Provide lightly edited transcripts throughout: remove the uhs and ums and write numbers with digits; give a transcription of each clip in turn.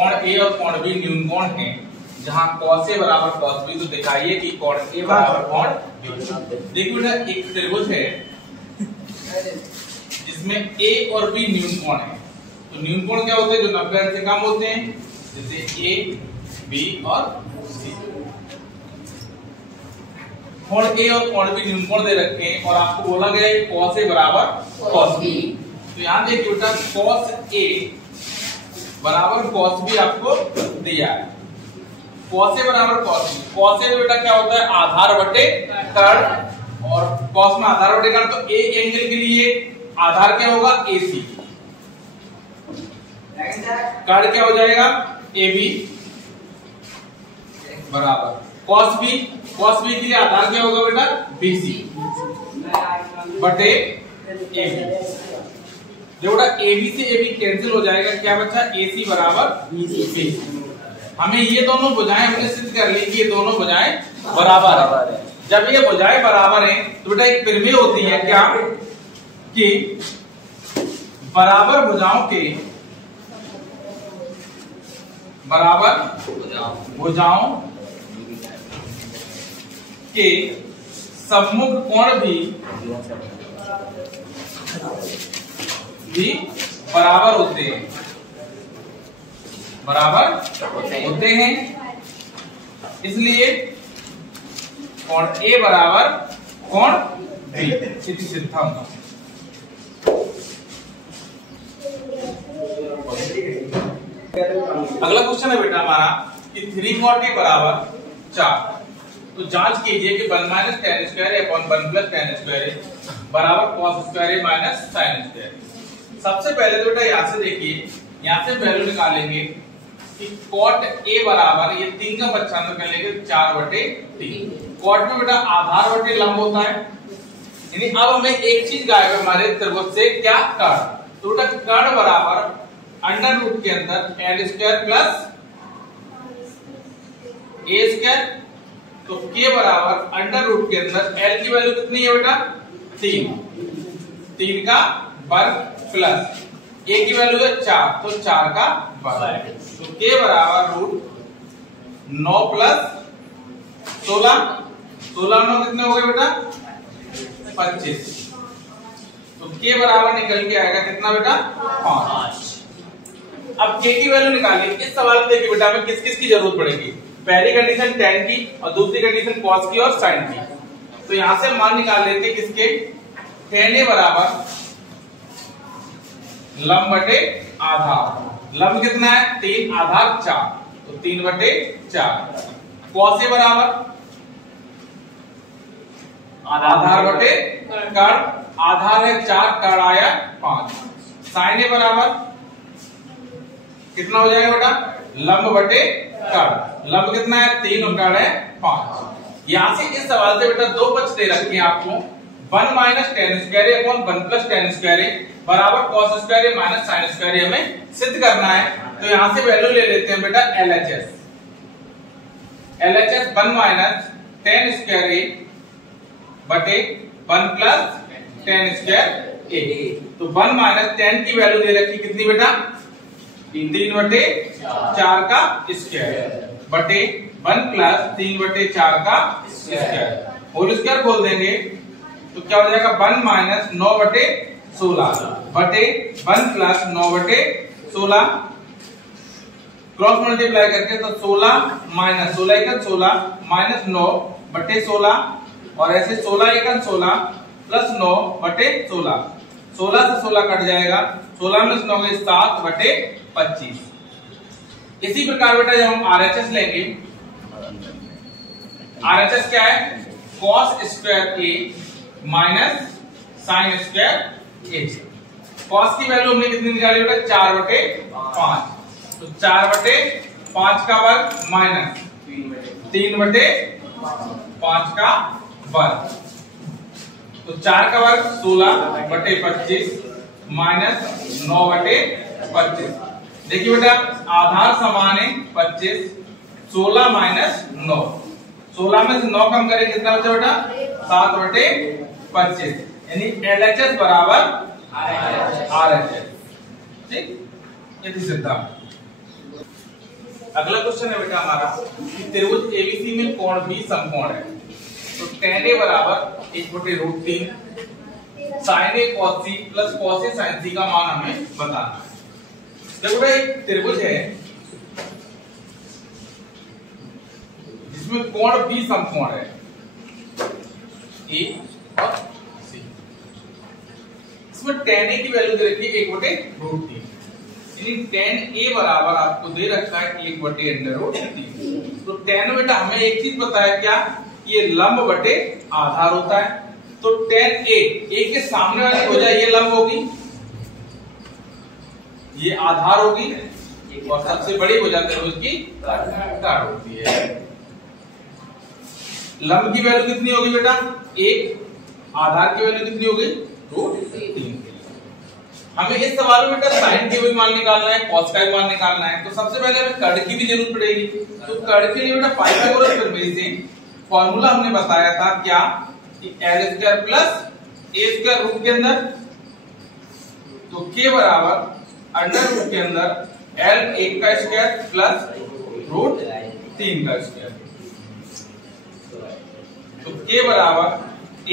कोण ए और कोण बी न्यून कोण है, जहां cos a बराबर cos b, तो दिखाइए कि कोण a बराबर कोण b। देखिए बेटा एक त्रिभुज है जिसमें a और b न्यून कोण है, तो न्यून कोण क्या होते हैं? जो 90 अंश से कम होते हैं, जैसे a b और c। कोण a और कोण b न्यून कोण दे रखे हैं और आपको बोला गया है cos a बराबर cos b। तो यहां देखिए बेटा cos a बराबर cos b आपको दिया है। cos a बराबर cos b, cos a बेटा क्या होता है? आधार बटे कर्ण, और cos में आधार बटे कर्ण, तो a एंगल के लिए आधार क्या होगा? AC। कर्ण क्या हो जाएगा? AB बराबर cos b, cos b के लिए आधार क्या होगा बेटा? BC बटे AB। जो बेटा AB से AB कैंसिल हो जाएगा, क्या बचा? AC बराबर BC। हमें ये दोनों भुजाएं हमने सिद्ध कर ली कि ये दोनों भुजाएं बराबर है। जब ये भुजाएं बराबर हैं तो बेटा एक प्रमेय होती है क्या कि बराबर भुजाओं के सम्मुख कोण भी बराबर होते हैं, इसलिए कोण A बराबर कोण B इति सिद्धम। अगला क्वेश्चन है बेटा हमारा कि 3 cot A बराबर 4। तो जांच कीजिए कि 1 minus tan square A upon 1 plus tan square A बराबर cos square A minus sin square. सबसे पहले तो बेटा यहाँ से देखिए, यहाँ से वैल्यू निकालेंगे कि cot A बराबर, ये 3 का 95 कर लेंगे 4/3। cot में बेटा आधार बटे लंब होता है, यानी अब हमें एक चीज गायब है हमारे त्रिभुज से, क्या? कर्ण। तो बेटा कर्ण बराबर अंडर रूट के अंदर l square plus a square, तो k बराबर अंडर रूट के अंदर l की वैल्यू कितनी है बेटा? 3 का वर्ग प्लस a की वैल्यू है 4, तो 4 का वर्ग, तो k बराबर रूट 9 प्लस 16, 16 9 कितने हो गए बेटा? 25। तो k बराबर निकल के आएगा कितना बेटा? 5। अब k की वैल्यू निकालिए। इस सवाल में देखिए बेटा हमें किस किस की जरूरत पड़ेगी। पहली कंडीशन tan की और दूसरी कंडीशन cos की और sin की। तो यहां से मान निकाल लेते हैं किसके? tan A बराबर लंब बटे आधार, लंब कितना है? 3, आधार 4, तो 3/4। cos A बराबर आधार बटे कर्ण, आधार है 4, कर्ण आया 5। sin A बराबर कितना हो जाएगा बेटा? लंब बटे कर्ण, लंब कितना है? 3 और कर्ण है 5। यहां से इस सवाल से बेटा दो पक्ष दे रखे हैं आपको, 1 minus tan square A upon 1 plus tan square A बराबर cos square A minus sin square A हमें सिद्ध करना है। तो यहां से वैल्यू ले लेते हैं बेटा LHS 1 minus tan square A बटे 1 प्लस tan स्क्वायर A। तो 1 माइनस tan की वैल्यू दे रखी कितनी बेटा? 3/4 का स्क्वायर बटे 1 प्लस 3/4 का स्क्वायर, होल स्क्वायर खोल देंगे तो क्या हो जाएगा? 1 माइनस 9/16 बटे 1 प्लस 9/16, क्रॉस मल्टीप्लाई करके तो 16 माइनस 16 1 16 माइनस 9/16, और ऐसे 16 1 16 प्लस 9/16, 16 से 16 कट जाएगा, 16 में 9 गए 7/25। इसी प्रकार बेटा जब हम RHS लेंगे, RHS क्या है? cos square A minus sin square A। cos की वैल्यू हमने कितनी निकाली बेटा? 4/5, तो 4/5 का वर्ग माइनस 3/5 का वर्ग, तो 4 का वर्ग 16/25 माइनस 9/25। देखिए बेटा आधार समान है 25, 16 माइनस 9, 16 में से 9 कम करें कितना बचा बेटा? 7/25, यानी LHS बराबर RHS। ठीक, ये सिद्धांत। अगला क्वेश्चन है बेटा हमारा कि त्रिभुज एबीसी में कोण बी समकोण है। तो tan a बराबर 1/√3 sin a cos c plus cos a sin c का मान हमें बताना है। देखो बेटा एक त्रिभुज है जिसमें कोण बी समकोण है ए और सी। इसमें tan a की वैल्यू दे रखी है 1/√3, यानी tan a बराबर आपको दे रखा है 1/√3। तो tan बेटा हमें एक चीज पता है क्या, ये लंब बटे आधार होता है। तो tan a के सामने वाली भुजा ये लंब होगी, ये आधार होगी और सबसे बड़ी भुजा त्रिभुज की काट होती है। लंब की वैल्यू कितनी होगी बेटा 1, आधार की वैल्यू कितनी होगी √3। हमें इस सवाल में बेटा साइन का भी मान निकालना है, कॉस का भी मान निकालना है। तो सबसे पहले हमें कर्ण की भी जरूरत पड़ेगी। तो कर्ण के लिए बेटा पाइथागोरस प्रमेय से फॉर्मूला हमने बताया था क्या कि l² प्लस a² रूट के अंदर, तो k बराबर अंडर रूट के अंदर l1 का स्क्वायर प्लस √3 का स्क्वायर। तो k बराबर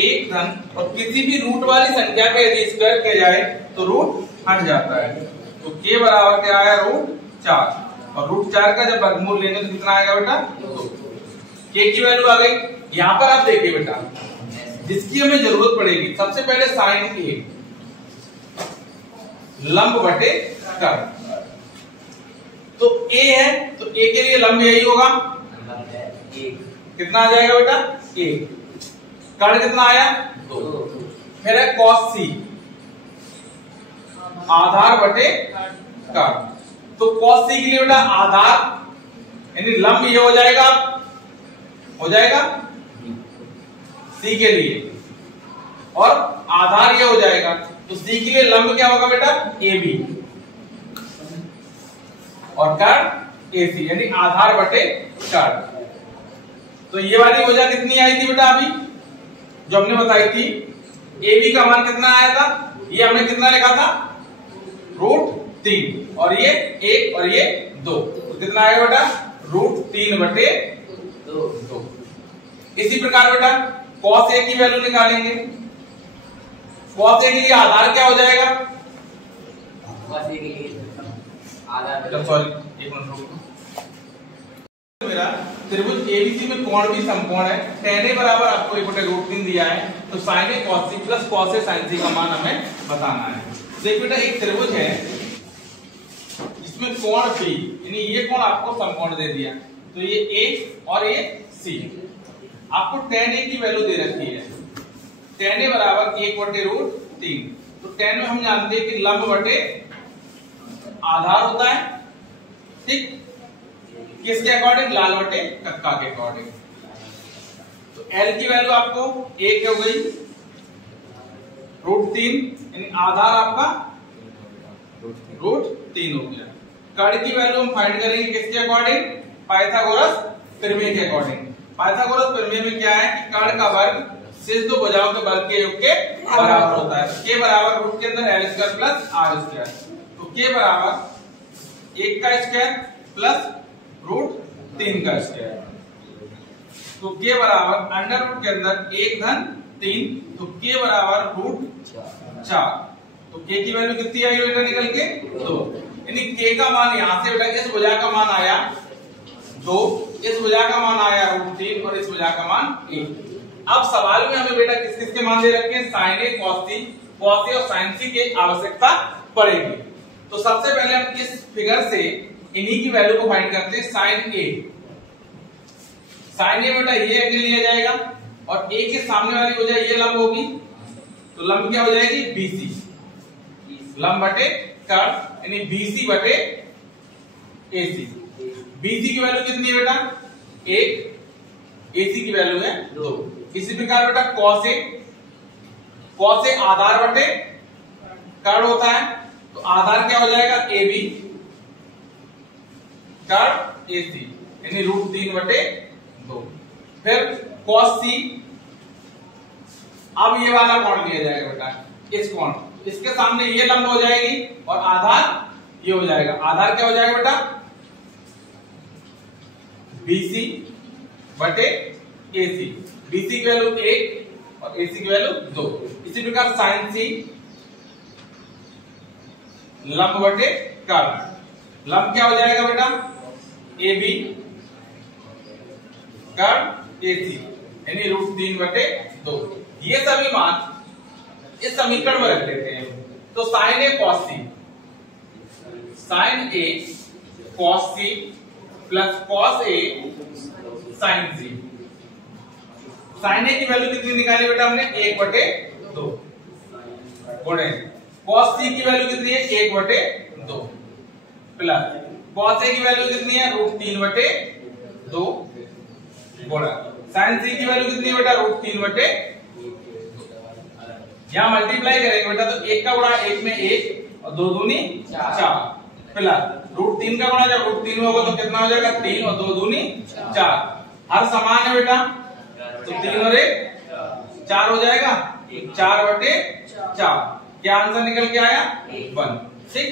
1 धन और किसी भी रूट वाली संख्या पे यदि स्क्वायर किया जाए तो रूट हट जाता है। तो k बराबर क्या आया √4 और √4 का जब वर्गमूल लेंगे तो कितना आएगा बेटा 2। k की वैल्यू आ गई। यहाँ पर आप देखिए बेटा जिसकी हमें जरूरत पड़ेगी, सबसे पहले साइन a लंब बटे कर्ण। तो a है तो a के लिए लंब यही होगा, कितना आ जाएगा बेटा 1। कर्ण कितना आया 2। फिर है cos c आधार बटे कर्ण। तो cos c के लिए बेटा आधार यानी लंब ये हो जाएगा c के लिए और आधार ये हो जाएगा। तो c के लिए लंब क्या होगा बेटा ab और कर्ण ac यानी आधार बटे कर्ण। तो ये वाली भुजा कितनी आई थी बेटा अभी जो हमने बताई थी, AB का मान कितना आया था, ये हमने कितना लिखा था √3 और ये 1 और ये 2, तो कितना आएगा बेटा √3 बटे 2। इसी प्रकार बेटा cos A की वैल्यू निकालेंगे। cos A के लिए आधार क्या हो जाएगा, cos A के लिए आधार सॉरी एक मिनट रुको, मेरा त्रिभुज एबीसी में कोण भी समकोण है। tan a बराबर आपको 1/√3 दिया है, तो sin a cos c plus cos a sin c का मान हमें बताना है। देख बेटा एक त्रिभुज है जिसमें कोण b यानी ये कोण आपको समकोण दे दिया, तो ये a और ये c। आपको tan a की वैल्यू दे रखी है, tan a बराबर 1/√3। तो tan में हम जानते हैं कि लंब बटे आधार होता है, ठीक, किसके अकॉर्डिंग लाल बटे कक्का के अकॉर्डिंग। तो L की वैल्यू आपको 1 हो गई, √3 यानी आधार आपका √3 हो गया। कर्ण की वैल्यू हम फाइंड करेंगे किसके अकॉर्डिंग, पाइथागोरस प्रमेय के अकॉर्डिंग। पाइथागोरस प्रमेय में क्या है कि कर्ण का वर्ग शेष दो भुजाओं के वर्ग के योग के बराबर होता है। k बराबर रूट के अंदर l² प्लस r²। तो k बराबर 1 का स्क्वायर प्लस √3 का स्क्वायर। तो k बराबर अंडर रूट के अंदर 1 धन 3, तो k बराबर √4। तो k की वैल्यू कितनी आई बेटा निकल के 2, यानी k का मान यहां से बेटा इस भुजा का मान आया 2, इस भुजा का मान आया √3 और इस भुजा का मान 1। अब सवाल में हमें बेटा किस किस के मान दे रखे हैं, sin a cos a और sin c की आवश्यकता पड़ेगी। तो सबसे पहले हम इस फिगर से इन्हीं की वैल्यू को फाइंड करते हैं। sin a बेटा ये एंगल लिया जाएगा और a के सामने वाली भुजा ये लंब होगी, तो लंब क्या हो जाएगी BC, लंब बटे कर्ण यानी BC बटे AC। BC की वैल्यू कितनी है बेटा 1, AC की वैल्यू है 2। इसी प्रकार बेटा cos a आधार बटे कर्ण होता है, तो आधार क्या हो जाएगा AB, कर्ण AC यानी √3 बटे 2। फिर cos c, अब ये वाला कोण लिया जाएगा बेटा, इस कोण, इसके सामने ये लंब हो जाएगी और आधार ये हो जाएगा। आधार क्या हो जाएगा बेटा BC बटे AC। BC की वैल्यू 1 और AC की वैल्यू 2। इसी प्रकार sin C लंब बटे कर्व। लंब क्या हो जाएगा बेटा? AB कर्व AC यानी √3 बटे 2। ये सभी मान इस समीकरण में रख देते हैं। तो sin A cos C, sin A cos C plus cos A sin C। sin A की वैल्यू कितनी निकाली बेटा हमने? 1 बटे 2 गुणे cos C की वैल्यू कितनी है? 1 बटे 2 प्लस cos A की वैल्यू कितनी है? √3 बटे 2 गुणा sin C की वैल्यू कितनी है बेटा? √3 बटे। यहां मल्टीप्लाई करेंगे बेटा तो 1 का गुणा 1 में 1 और 2 दूनी 4 प्लस √3 का गुणा जब √3 में होगा तो कितना हो जाएगा? 3 और 2 दूनी 4। हर समान है बेटा तो 3 और 1 4 हो जाएगा। 4 बटे 4 क्या आंसर निकल के आया? 1। ठीक।